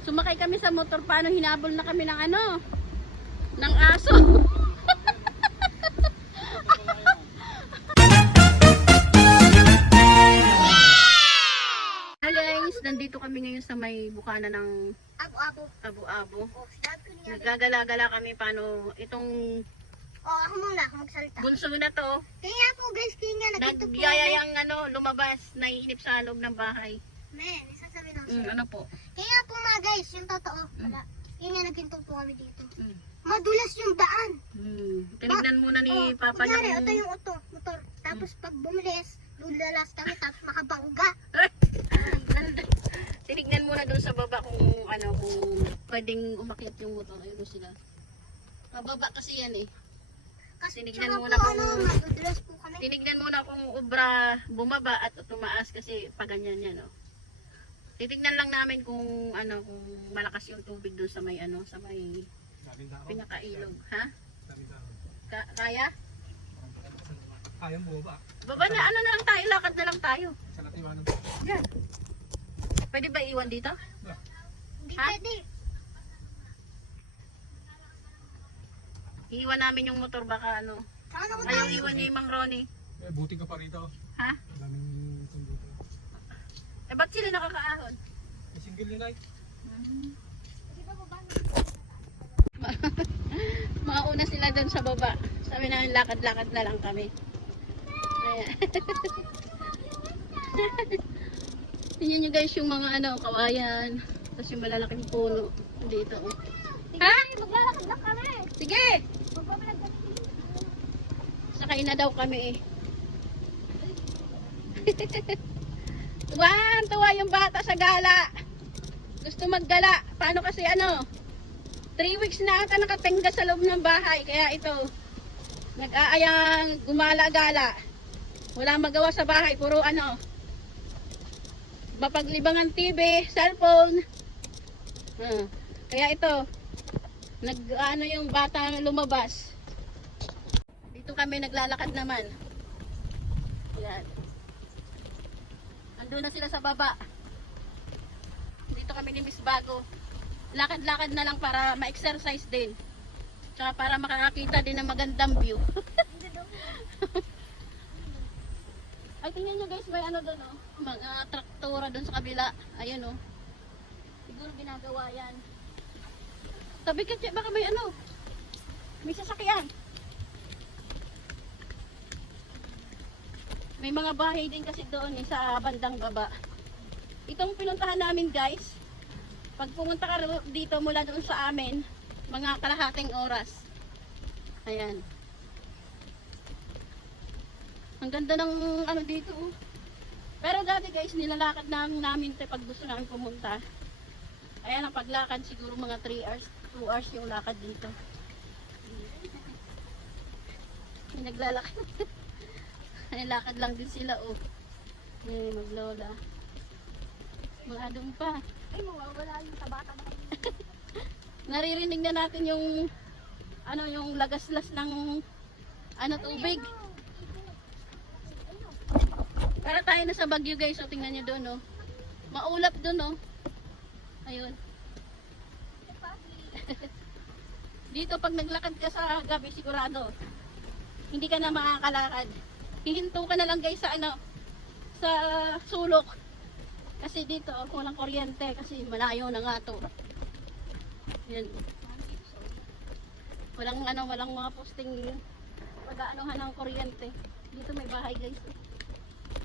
Sumakay kami sa motor, paano hinabol na kami ng ano? Ng aso. Hi guys, nandito kami ngayon sa may bukana ng Abu-Abu. Nagagala-gala kami paano itong ako muna, ako magsalita. bunso na to. Kaya po guys, kaya nga nagkito po. Nagyayayang lumabas, naiinip sa loob ng bahay. Men, isasabi lang sa'yo. Ano po? Kaya po mga guys, yung totoo. Wala. Kaya nga nagkinto po kami dito. Mm. Madulas yung daan. Tinignan muna ni Papa kunyari, niya. ito yung motor. Tapos pag bumilis, lulalas kami, tapos makabangga. Tinignan muna doon sa baba kung kung pwedeng umakyat yung motor. Ayun sila. Pababa kasi yan eh. Kasi Tinignan tsaka muna po, kung madudulas po kami. tinignan muna kung ubra bumaba at tumaas kasi pag ganyan yan Titignan lang namin kung kung malakas yung tubig doon sa may sa may pinakailog, ha? Kaya? Kayang bumaba. Baba na na lang tayo, lakad na lang tayo. Sa natiwanan. Yan. Pwede ba iwan dito? Hindi Ha? pwede. Iiwan namin yung motor baka Saan ako ayaw tayo? iwan niyo yung Mang Ronnie. Buti ka pa rito. Ha? Daming sundutan. Eh ba't sila nakakaahon? May single yun ay. Mauna sila doon sa baba. Sabi namin lakad-lakad na lang kami. Ayan. Tingnan nyo guys yung mga kawayan. Tapos yung malalaking puno dito. Ha? Maglalakad na kami. Sige! Magbabalag kami. Sakay na daw kami Tuwa yung bata sa gala. Gusto maggala. Paano kasi 3 weeks na ata nakatingga sa loob ng bahay. Kaya ito, nag-aayang gumala-gala. Wala magawa sa bahay. Puro mapaglibangan TV, cellphone. Kaya ito, yung bata lumabas. Dito kami naglalakad naman. Yan. Andun na sila sa baba. Dito kami ni Miss Bago. Lakad-lakad na lang para ma-exercise din. Tsaka para makakita din ng magandang view. Ay, tingnan nyo guys, may doon mga traktora doon sa kabila. Ayun siguro ginagawa yan. Tabi ka, baka may may sasakyan. May mga bahay din kasi doon sa bandang baba. Itong pinuntahan namin guys, pag pumunta ka dito mula doon sa amin, mga kalahating oras. Ayan. Ang ganda ng dito. Pero dati guys, nilalakad namin pag gusto namin pumunta. Ayan ang paglakad, siguro mga 3 hours, 2 hours yung lakad dito. May naglalakad. Ay, lakad lang din sila maglola. Maadong pa. Ay, mawawala yung tabata na kami. Naririnig na natin yung yung lagaslas ng tubig. Para tayo na sa Baguio guys, tingnan niyo doon maulap doon ayun. Dito pag naglakad ka sa gabi sigurado hindi ka na makakalakad. Hihinto ka na lang guys sa sa sulok. Kasi dito walang kuryente kasi malayo na nga to. Yan. Walang mga posting pag-aanohan ng kuryente. Dito may bahay guys.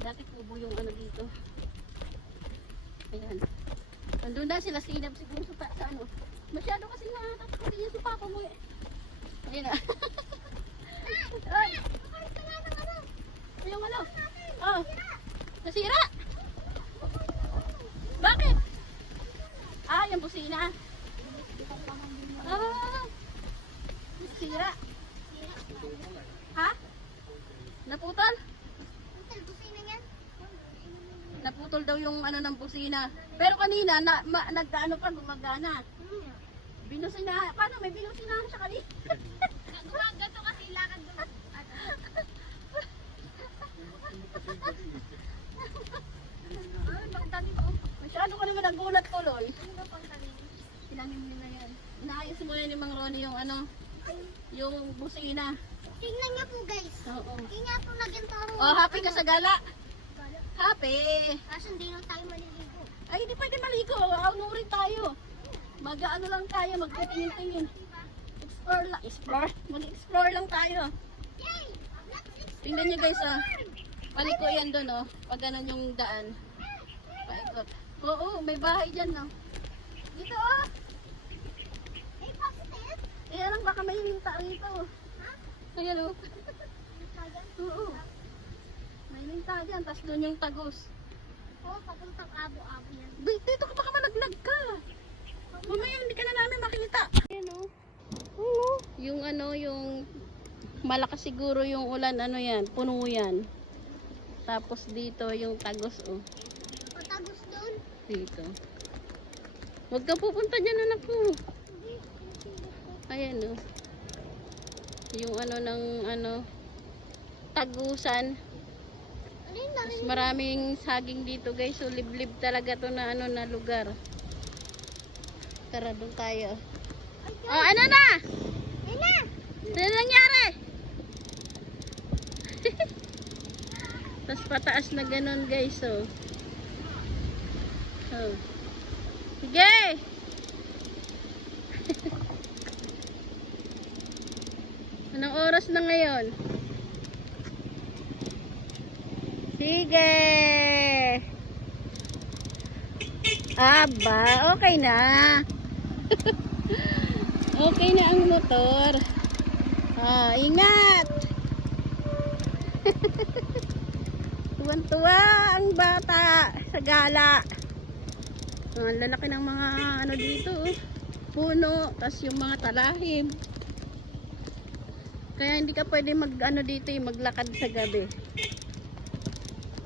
Dati kubo yung dito. Ayan. Nandun na sila sinab siguro sa Masyado kasi natatakotin yung si Papa mo Ayan na. Ay! Yung nasira! Bakit? Yung busina. Nasira. Ha? Naputol? Naputol daw yung ng busina. Pero kanina nagkaano pa gumagana. Binusina. Paano may binusinahan siya kanina? Ganto kasi lakad doon. Masyado ka naman nagulat ko, Loy. Ano ba pang talim? tanim nila yan. Inaayos mo yan ni Mang Ronnie yung ano, yung busina. Tingnan niyo po guys. Oo. Hindi nga po naging taro. Oh, happy ka sa gala? Happy! Kaso hindi lang tayo maliligo. Ay, hindi pwede maligo. Aunurin tayo. Mag-ano lang tayo, magtitingin-tingin. Explore lang. Explore? Mag-explore lang tayo. Yay! Tingnan nyo guys, ah. Paliko yan doon, oh. Pag ganun yung daan. Paikot. Oo, may bahay dyan, no. Dito, oh. Hey, positive? Eh, lang baka may linta rito. Ha? Ayan, oh. Kaya? Oo. May linta dyan, tas doon yung tagos. Oo, papuntang abo-abo yan. Dito ka baka malaglag ka. Mamaya hindi ka na namin makita. Ayan, oh. Yung ano, yung malakas siguro yung ulan, ano yan, puno yan. Tapos dito yung tagos, oh. Patagos doon. Dito. Huwag ka pupunta dyan, anak ko. Ayan, oh. Yung ano ng, ano, tagusan. Ano yun Mas maraming saging dito, guys. So, liblib talaga to na, ano, na lugar. Tara, doon tayo. Oh, ano na? Ayun na! Ano nangyari? Tapos pataas na ganun guys, oh. Oh. Sige! Anong oras na ngayon? Sige! Aba, okay na. Okay na ang motor. Ah, ingat! Tuwan-tuwa ang bata sa gala. Ang lalaki ng mga ano dito, oh. Puno, tas yung mga talahib. Kaya hindi ka pwede mag ano dito, maglakad sa gabi.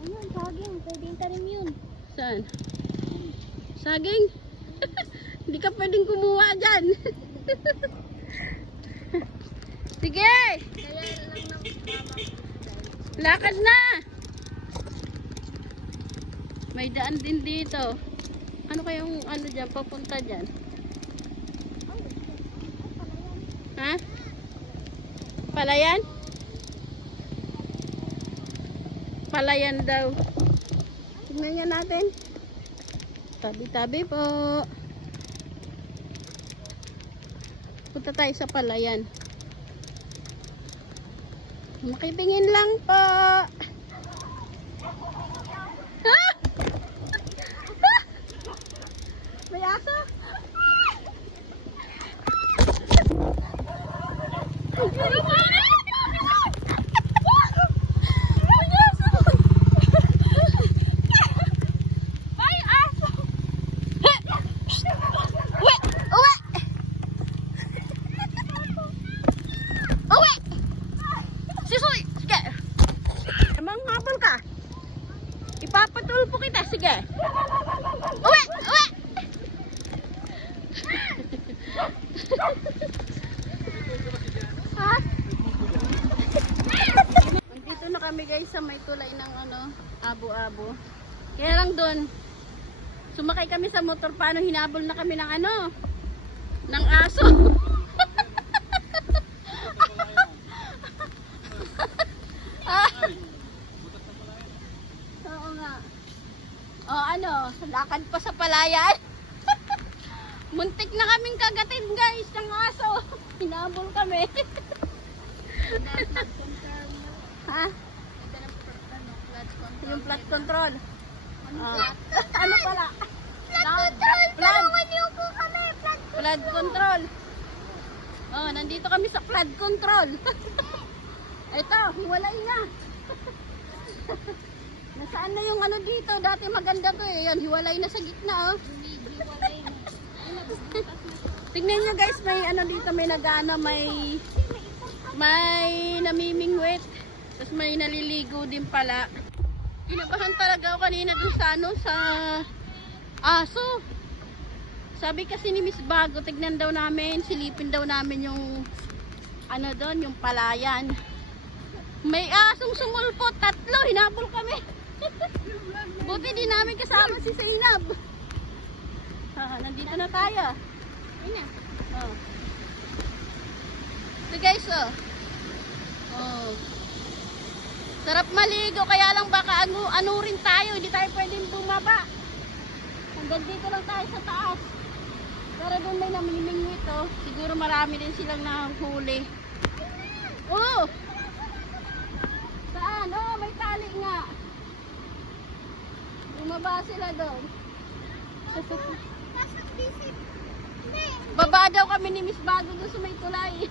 Ayun, saging. Pwede yung tarim yun. Saan? Saging? Hindi ka pwedeng kumuha dyan. Sige! Kaya lang ng mama. Lakad na! May daan din dito. Ano kayong ano dyan, papunta dyan? Ha? Palayan? Palayan daw. Tignan niya natin. Tabi-tabi po. Punta tayo sa palayan. Makipingin lang po. Ha? May aso? Ipapatulpo kita, sige. Uwi! Uwi! Ha? Nandito na kami guys sa may tulay ng ano, abo-abo. Kaya lang doon, sumakay kami sa motor, paano hinabol na kami ng ano, ng aso. Oh, ano, lakad pa sa palayan. Muntik na kaming kagatin guys ng aso. Hinabol kami. Ha? Yung flood control. Ano pala? Flood control! Tulungan niyo po kami! Flood control. Oh, nandito kami sa flood control. Ito, hiwalay na. Nasaan na yung ano dito? Dati maganda to eh. Yan, hiwalay na sa gitna, oh. Tingnan nyo guys, may ano dito, may nagana, may namimingwit. Tapos may naliligo din pala. Kinabahan talaga ako kanina dun sa ano, sa aso. Sabi kasi ni Miss Bago, tignan daw namin, silipin daw namin yung ano doon, yung palayan. May asong sumulpot, 3, hinabol kami. Buti di namin kasama si Zainab. Nandito na tayo. Ayun na. Oh. So guys, oh. Oh. Sarap maligo, kaya lang baka ano rin tayo, hindi tayo pwedeng bumaba. Hanggang dito lang tayo sa taas. Pero doon may namimingwit, oh. Siguro marami din silang nahuli. Oh! Saan? Oh, may tali nga. Bumaba sila doon. Nasa bisip. Hindi. Baba daw kami ni Miss Bago doon sa may tulay.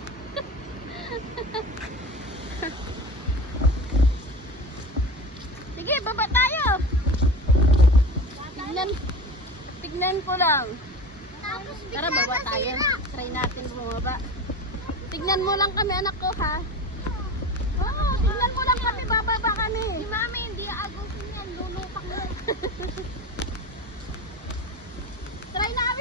Sige, baba tayo. Tignan ko lang. Tapos Tara, bigla baba na tayo. sila. Try natin bumaba. Tignan mo lang kami, anak ko, ha? Oo, tignan mo lang kami, bababa kami. Si Mami hindi agusin yan. Lulupak mo. Try namin.